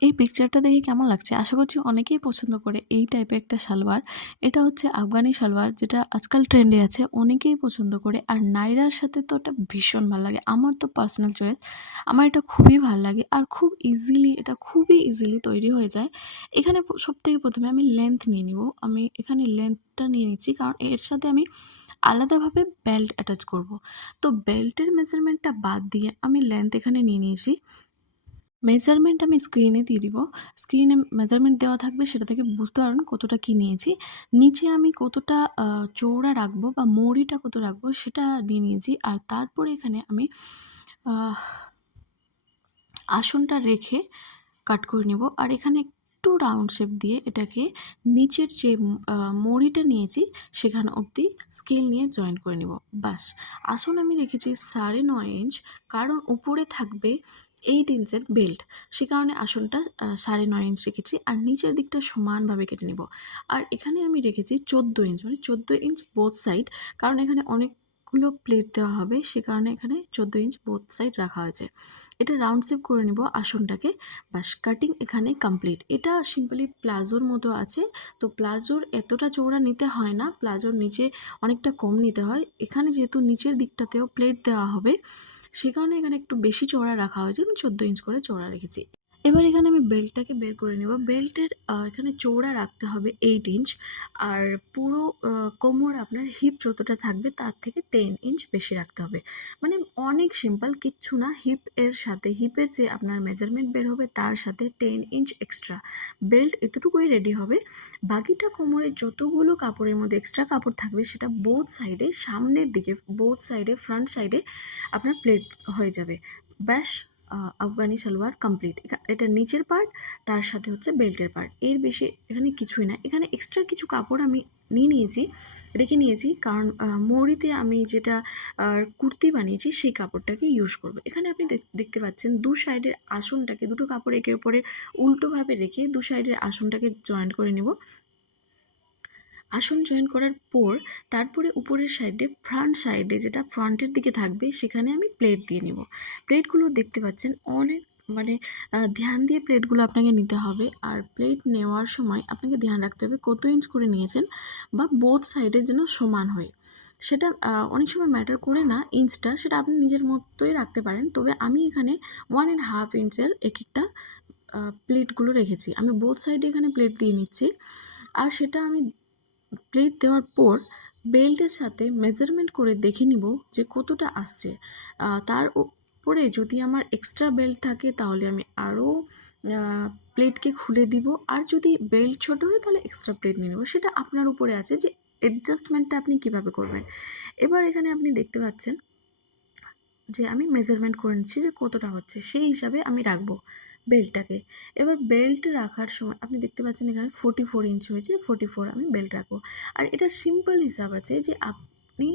এই পিকচারটা দেখে কেমন লাগছে? আশা করছি অনেকেই পছন্দ করে এই টাইপের একটা সালোয়ার। এটা হচ্ছে আফগানি সালোয়ার, যেটা আজকাল ট্রেন্ডে আছে। অনেকেই পছন্দ করে। আর নাইরার সাথে তো এটা ভীষণ ভাল লাগে। আমার তো পার্সোনাল চয়েস। আমার এটা খুবই ভাল লাগে। আর খুবই ইজিলি তৈরি হয়ে যায়। এখানে সবথেকে ১ম এ আমি লেন্থ নিয়ে নিব। আমি এখানে লেন্থটা নিয়ে নিচ্ছি, কারণ এর সাথে আমি আলাদাভাবে বেল্ট অ্যাটাচ করব। তো বেল্টের মেজারমেন্টটা বাদ দিয়ে আমি লেন্থ এখানে নিয়ে নিয়েছি। মেজারমেন্ট আমি স্ক্রিনে দিয়ে দিব। স্ক্রিনে মেজারমেন্ট দেওয়া থাকবে, সেটা থেকে বুঝতে পারবেন কতটা কী নিয়েছি। নিচে আমি কতটা চওড়া রাখবো বা মহরিটা কত রাখবো সেটা নিয়ে নিয়েছি। আর তারপরে এখানে আমি আহ আসনটা রেখে কাট করে নেব। আর এখানে একটু রাউন্ড শেপ দিয়ে এটাকে নিচের যে মহরিটা নিয়েছি সেখানে অবধি স্কেল নিয়ে জয়েন করে নেব। বাস। আসন আমি রেখেছি 9.5 ইঞ্চ, কারণ উপরে থাকবে 8 ইঞ্চের বেল্ট। সে কারণে আসনটা 9.5 ইঞ্চ রেখেছি। আর নিচের দিকটা সমানভাবে কেটে নেব। আর এখানে আমি রেখেছি 14 ইঞ্চ, মানে 14 ইঞ্চ বোথ সাইড, কারণ এখানে অনেকগুলো প্লেট দেওয়া হবে, সে কারণে এখানে 14 ইঞ্চ বোথ সাইড রাখা হয়েছে। এটা রাউন্ড শেপ করে নিব আসনটাকে। বাস, কাটিং এখানে কমপ্লিট। এটা সিম্পলি প্লাজোর মতো আছে। তো প্লাজোর এতটা চওড়া নিতে হয় না, প্লাজোর নিচে অনেকটা কম নিতে হয়। এখানে যেহেতু নিচের দিকটাতেও প্লেট দেওয়া হবে, সে কারণে এখানে একটু বেশি চওড়া রাখা হয়েছে। আমি 14 ইঞ্চ করে চওড়া রেখেছি। এবার এখানে আমি বেল্টটাকে বের করে নেব। বেল্টের এখানে চওড়া রাখতে হবে 8 ইঞ্চ। আর পুরো কোমর আপনার হিপ যতটা থাকবে তার থেকে 10 ইঞ্চ বেশি রাখতে হবে। মানে অনেক সিম্পল, কিচ্ছু না। হিপের যে আপনার মেজারমেন্ট বের হবে তার সাথে 10 ইঞ্চ এক্সট্রা। বেল্ট এতটুকুই রেডি হবে। বাকিটা কোমরের যতগুলো কাপড়ের মধ্যে এক্সট্রা কাপড় থাকবে সেটা বোথ সাইডে, সামনের দিকে বোথ সাইডে, ফ্রন্ট সাইডে আপনার প্লেট হয়ে যাবে। ব্যাস, আফগানি সালোয়ার কমপ্লিট। এটা নিচের পার্ট, তার সাথে হচ্ছে বেল্টের পার্ট। এর বেশি এখানে কিছুই না। এখানে এক্সট্রা কিছু কাপড় আমি রেখে নিয়েছি, কারণ মৌরিতে আমি যেটা কুর্তি বানিয়েছি সেই কাপড়টাকে ইউজ করব। এখানে আপনি দেখতে পাচ্ছেন দু সাইডের আসনটাকে, দুটো কাপড় একে ওপরে উল্টোভাবে রেখে দু সাইডের আসনটাকে জয়েন্ট করে নেব। আসন জয়েন করার পর তারপরে উপরের সাইডে, ফ্রন্ট সাইডে যেটা ফ্রন্টের দিকে থাকবে সেখানে আমি প্লেট দিয়ে নিব। প্লেটগুলো দেখতে পাচ্ছেন অনেক, মানে ধ্যান দিয়ে প্লেটগুলো আপনাকে নিতে হবে। আর প্লেট নেওয়ার সময় আপনাকে ধ্যান রাখতে হবে কত ইঞ্চ করে নিয়েছেন, বা বোথ সাইডে যেন সমান হয়। সেটা অনেক সময় ম্যাটার করে না ইঞ্চটা, সেটা আপনি নিজের মতোই রাখতে পারেন। তবে আমি এখানে 1.5 ইঞ্চের এক একটা প্লেটগুলো রেখেছি। আমি বোথ সাইডে এখানে প্লেট দিয়ে নিচ্ছি। আর সেটা আমি প্লেট দেওয়ার পর বেল্টের সাথে মেজারমেন্ট করে দেখে নিব যে কতটা আসছে। তার উপরে যদি আমার এক্সট্রা বেল্ট থাকে তাহলে আমি আরও প্লেটকে খুলে দিব। আর যদি বেল্ট ছোট হয় তাহলে এক্সট্রা প্লেট নিয়ে নেব। সেটা আপনার উপরে আছে যে অ্যাডজাস্টমেন্টটা আপনি কিভাবে করবেন। এবার এখানে আপনি দেখতে পাচ্ছেন যে আমি মেজারমেন্ট করে নিচ্ছি যে কতটা হচ্ছে, সেই হিসাবে আমি রাখবো বেল্টটাকে। এবার বেল্ট রাখার সময় আপনি দেখতে পাচ্ছেন এখানে 44 ইঞ্চ হয়েছে, 44 আমি বেল্ট রাখবো। আর এটা সিম্পল হিসাব আছে যে আপনি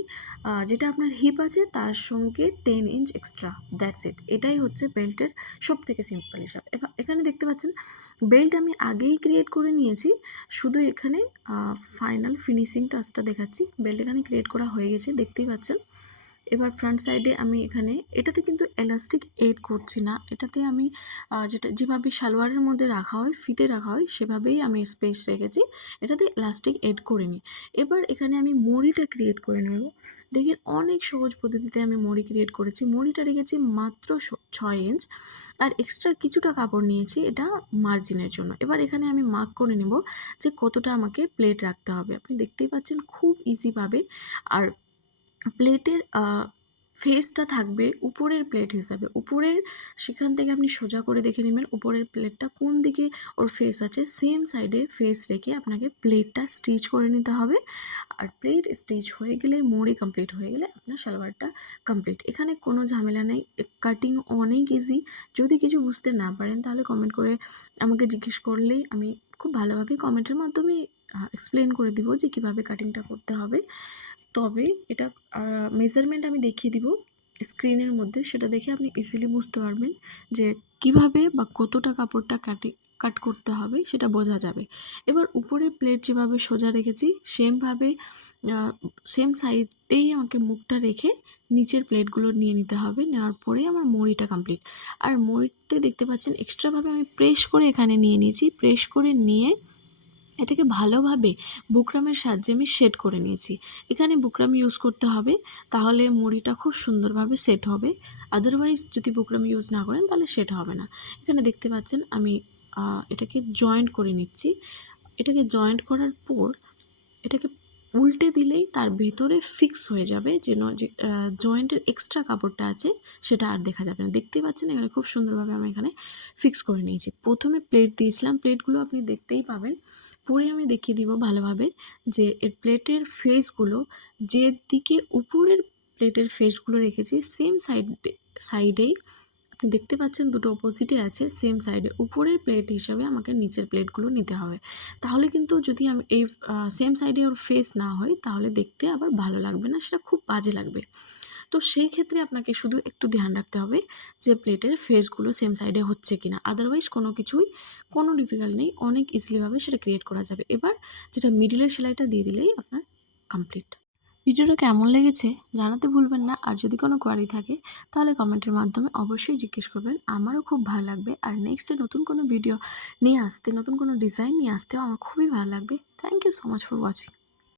যেটা আপনার হিপ আছে তার সঙ্গে 10 ইঞ্চ এক্সট্রা, দ্যাটস ইট। এটাই হচ্ছে বেল্টের সব থেকে সিম্পল হিসাব। এবার এখানে দেখতে পাচ্ছেন বেল্ট আমি আগেই ক্রিয়েট করে নিয়েছি, শুধু এখানে ফাইনাল ফিনিশিং টাচটা দেখাচ্ছি। বেল্ট এখানে ক্রিয়েট করা হয়ে গেছে, দেখতেই পাচ্ছেন। এবার ফ্রন্ট সাইডে আমি এখানে, এটাতে কিন্তু এলাস্টিক এড করছি না, এটাতে আমি যেভাবে সালোয়ারের মধ্যে রাখা হয়, ফিতে রাখা হয়, সেভাবেই আমি স্পেস রেখেছি, এটাতে এলাস্টিক এড করিনি। এবার এখানে আমি মড়িটা ক্রিয়েট করে নেব। দেখেন অনেক সহজ পদ্ধতিতে আমি মড়ি ক্রিয়েট করেছি। মড়িটা রেখেছি মাত্র 6 ইঞ্চ। আর এক্সট্রা কিছুটা কাপড় নিয়েছি এটা মার্জিনের জন্য। এবার এখানে আমি মার্ক করে নেব যে কতটা আমাকে প্লেট রাখতে হবে। আপনি দেখতেই পাচ্ছেন খুব ইজিভাবে। আর প্লেটের ফেসটা থাকবে উপরের প্লেট হিসাবে। উপরের সেখান থেকে আপনি সোজা করে দেখে নেবেন উপরের প্লেটটা কোন দিকে ওর ফেস আছে, সেম সাইডে ফেস রেখে আপনাকে প্লেটটা স্টিচ করে নিতে হবে। আর প্লেট স্টিচ হয়ে গেলে, মোড়ি কমপ্লিট হয়ে গেলে আপনার সালোয়ারটা কমপ্লিট। এখানে কোনো ঝামেলা নেই, কাটিং অনেক ইজি। যদি কিছু বুঝতে না পারেন তাহলে কমেন্ট করে আমাকে জিজ্ঞেস করলেই আমি খুব ভালোভাবে কমেন্টের মাধ্যমে এক্সপ্লেন করে দিব যে কীভাবে কাটিংটা করতে হবে। তবে এটা মেজারমেন্ট আমি দেখিয়ে দিব স্ক্রিনের মধ্যে, সেটা দেখে আপনি ইজিলি বুঝতে পারবেন যে কিভাবে বা কতটা কাপড়টা কাট করতে হবে সেটা বোঝা যাবে। এবার উপরে প্লেট যেভাবে সোজা রেখেছি সেমভাবে সেম সাইডেই আমাকে মুখটা রেখে নিচের প্লেটগুলো নিয়ে নিতে হবে। নেওয়ার পরেই আমার মুড়িটা কমপ্লিট। আর মুড়িতে দেখতে পাচ্ছেন এক্সট্রাভাবে আমি প্রেস করে এখানে নিয়ে নিয়েছি। প্রেস করে নিয়ে এটাকে ভালোভাবে বুকরামের সাহায্যে আমি সেট করে নিয়েছি। এখানে বুকরাম ইউজ করতে হবে, তাহলে মুড়িটা খুব সুন্দরভাবে সেট হবে। আদারওয়াইজ যদি বুকরাম ইউজ না করেন তাহলে সেট হবে না। এখানে দেখতে পাচ্ছেন আমি এটাকে জয়েন্ট করে নিচ্ছি। এটাকে জয়েন্ট করার পর এটাকে উল্টে দিলেই তার ভেতরে ফিক্স হয়ে যাবে, যেন যে জয়েন্টের এক্সট্রা কাপড়টা আছে সেটা আর দেখা যাবে না। দেখতেই পাচ্ছেন এখানে খুব সুন্দরভাবে আমি এখানে ফিক্স করে নিয়েছি। প্রথমে প্লেট দিয়েছিলাম, প্লেটগুলো আপনি দেখতেই পাবেন। পরে আমি দেখিয়ে দিব ভালোভাবে যে এর প্লেটের ফেসগুলো যে দিকে উপরের প্লেটের ফেসগুলো রেখেছি সেম সাইডেই আপনি দেখতে পাচ্ছেন দুটো অপোজিটে আছে, সেম সাইডে উপরের প্লেট হিসাবে আমাকে নিচের প্লেটগুলো নিতে হবে। তাহলে কিন্তু যদি আমি এই সেম সাইডে ওর ফেস না হয় তাহলে দেখতে আবার ভালো লাগবে না, সেটা খুব বাজে লাগবে। তো সেই ক্ষেত্রে আপনাকে শুধু একটু ধ্যান রাখতে হবে যে প্লেটের ফেসগুলো সেম সাইডে হচ্ছে কিনা। আদারওয়াইজ কোনো ডিফিকাল্ট নেই, অনেক ইজিলিভাবে সেটা ক্রিয়েট করা যাবে। এবার যেটা মিডিলের সেলাইটা দিয়ে দিলেই আপনার কমপ্লিট। ভিডিওটা কেমন লেগেছে জানাতে ভুলবেন না। আর যদি কোনো কোয়ারি থাকে তাহলে কমেন্টের মাধ্যমে অবশ্যই জিজ্ঞেস করবেন, আমারও খুব ভালো লাগবে। আর নেক্সটে নতুন কোনো ভিডিও নিয়ে আসতে, নতুন কোনো ডিজাইন নিয়ে আসতেও আমার খুবই ভালো লাগবে। Thank you so much for watching.